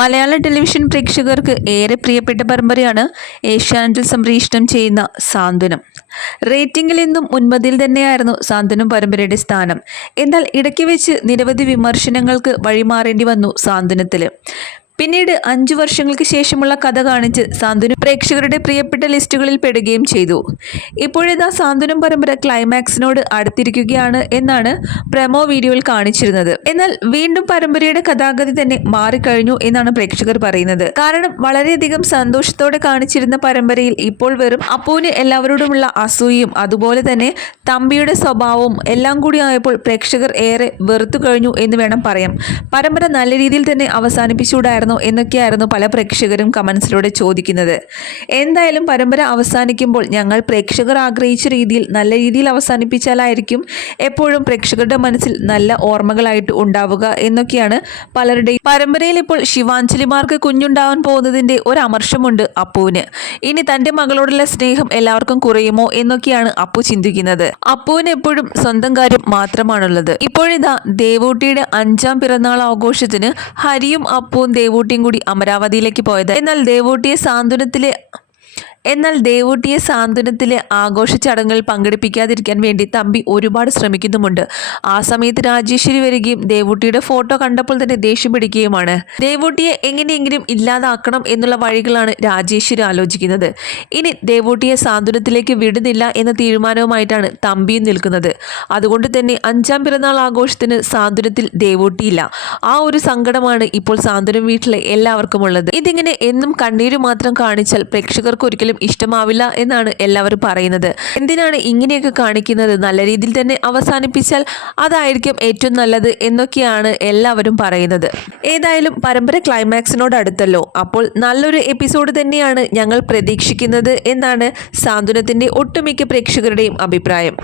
മലയാള television പ്രേക്ഷകർക്ക് ഏറെ പ്രിയപ്പെട്ട പരമ്പരയാണ് ഏഷ്യാനെറ്റിൽ സംപ്രേഷണം ചെയ്യുന്ന സാന്ത്വനം. റേറ്റിംഗിൽ നിന്നും മുൻപതിൽ തന്നെയായിരുന്നു സാന്ത്വനം പരമ്പരയുടെ സ്ഥാനം. എന്നാൽ ഇടയ്ക്ക് വെച്ച് നിരവധി വിമർശനങ്ങൾക്ക് വഴിമാറേണ്ടി വന്നു സാന്ത്വനത്തിൽ. പിന്നീട് 5 വർഷങ്ങൾക്ക് ശേഷമുള്ള കഥ കാണിച്ച് സാന്ത്വനം പ്രേക്ഷകരുടെ പ്രിയപ്പെട്ട ലിസ്റ്റുകളിൽ പെടുകയും ചെയ്തു. ഇപ്പോഴിതാ സാന്ത്വനം പരമ്പര ക്ലൈമാക്സിനോട് അടുത്തിരിക്കുകയാണ് എന്നാണ് പ്രമോ വീഡിയോയിൽ കാണിച്ചിരുന്നത്. എന്നാൽ വീണ്ടും പരമ്പരയുടെ കഥാഗതി തന്നെ മാറിക്കഴിഞ്ഞു എന്നാണ് പ്രേക്ഷകർ പറയുന്നത്. കാരണം വളരെയധികം സന്തോഷത്തോടെ കാണിച്ചിരുന്ന പരമ്പരയിൽ ഇപ്പോൾ വെറും അപ്പുവിന് എല്ലാവരോടുമുള്ള അസൂയയും അതുപോലെ തന്നെ തമ്പിയുടെ സ്വഭാവവും എല്ലാം കൂടി ആയപ്പോൾ പ്രേക്ഷകർ ഏറെ വെറുത്തു കഴിഞ്ഞു എന്ന് വേണം പറയാം. പരമ്പര നല്ല രീതിയിൽ തന്നെ അവസാനിപ്പിച്ചുകൂടായിരുന്നു എന്നൊക്കെയായിരുന്നു പല പ്രേക്ഷകരും കമന്റ്സിലൂടെ ചോദിക്കുന്നത്. എന്തായാലും പരമ്പര അവസാനിക്കുമ്പോൾ ഞങ്ങൾ പ്രേക്ഷകർ ആഗ്രഹിച്ച രീതിയിൽ നല്ല രീതിയിൽ അവസാനിപ്പിച്ചാലായിരിക്കും എപ്പോഴും പ്രേക്ഷകരുടെ മനസ്സിൽ നല്ല ഓർമ്മകളായിട്ട് ഉണ്ടാവുക എന്നൊക്കെയാണ് പലരുടെയും. പരമ്പരയിൽ ഇപ്പോൾ ശിവാഞ്ജലിമാർക്ക് കുഞ്ഞുണ്ടാവാൻ പോകുന്നതിന്റെ ഒരു അമർഷമുണ്ട് അപ്പുവിന്. ഇനി തന്റെ മകളോടുള്ള സ്നേഹം എല്ലാവർക്കും കുറയുമോ എന്നൊക്കെയാണ് അപ്പു ചിന്തിക്കുന്നത്. അപ്പുവിന് എപ്പോഴും സ്വന്തം കാര്യം മാത്രമാണുള്ളത്. ഇപ്പോഴിതാ ദേവൂട്ടിയുടെ 5ാം പിറന്നാൾ ആഘോഷത്തിന് ഹരിയും അപ്പുവും ദേവൂട്ടിയും കൂടി അമരാവതിയിലേക്ക് പോയത്. എന്നാൽ ദേവൂട്ടിയെ സാന്ത്വനത്തിലെ ആഘോഷ ചടങ്ങുകളിൽ പങ്കെടുപ്പിക്കാതിരിക്കാൻ വേണ്ടി തമ്പി ഒരുപാട് ശ്രമിക്കുന്നുമുണ്ട്. ആ സമയത്ത് രാജേശ്വരി വരികയും ദേവൂട്ടിയുടെ ഫോട്ടോ കണ്ടപ്പോൾ തന്നെ ദേഷ്യം പിടിക്കുകയുമാണ്. ദേവൂട്ടിയെ എങ്ങനെയെങ്കിലും ഇല്ലാതാക്കണം എന്നുള്ള വഴികളാണ് രാജേശ്വരി ആലോചിക്കുന്നത്. ഇനി ദേവൂട്ടിയെ സാന്ത്വനത്തിലേക്ക് വിടുന്നില്ല എന്ന തീരുമാനവുമായിട്ടാണ് തമ്പിയും നിൽക്കുന്നത്. അതുകൊണ്ട് തന്നെ 5ാം പിറന്നാൾ ആഘോഷത്തിന് സാന്ത്വനത്തിൽ ദേവൂട്ടിയില്ല. ആ ഒരു സങ്കടമാണ് ഇപ്പോൾ സാന്ത്വനം വീട്ടിലെ എല്ലാവർക്കും ഉള്ളത്. ഇതിങ്ങനെ എന്നും കണ്ണീര് മാത്രം കാണിച്ചാൽ പ്രേക്ഷകർക്ക് ഒരിക്കലും ഇഷ്ടമാവില്ല എന്നാണ് എല്ലാവരും പറയുന്നത്. എന്തിനാണ് ഇങ്ങനെയൊക്കെ കാണിക്കുന്നത്? നല്ല രീതിയിൽ തന്നെ അവസാനിപ്പിച്ചാൽ അതായിരിക്കും ഏറ്റവും നല്ലത് എന്നൊക്കെയാണ് എല്ലാവരും പറയുന്നത്. ഏതായാലും പരമ്പര ക്ലൈമാക്സിനോട് അടുത്തല്ലോ, അപ്പോൾ നല്ലൊരു എപ്പിസോഡ് തന്നെയാണ് ഞങ്ങൾ പ്രതീക്ഷിക്കുന്നത് എന്നാണ് സാന്ത്വനത്തിന്റെ ഒട്ടുമിക്ക പ്രേക്ഷകരുടെയും അഭിപ്രായം.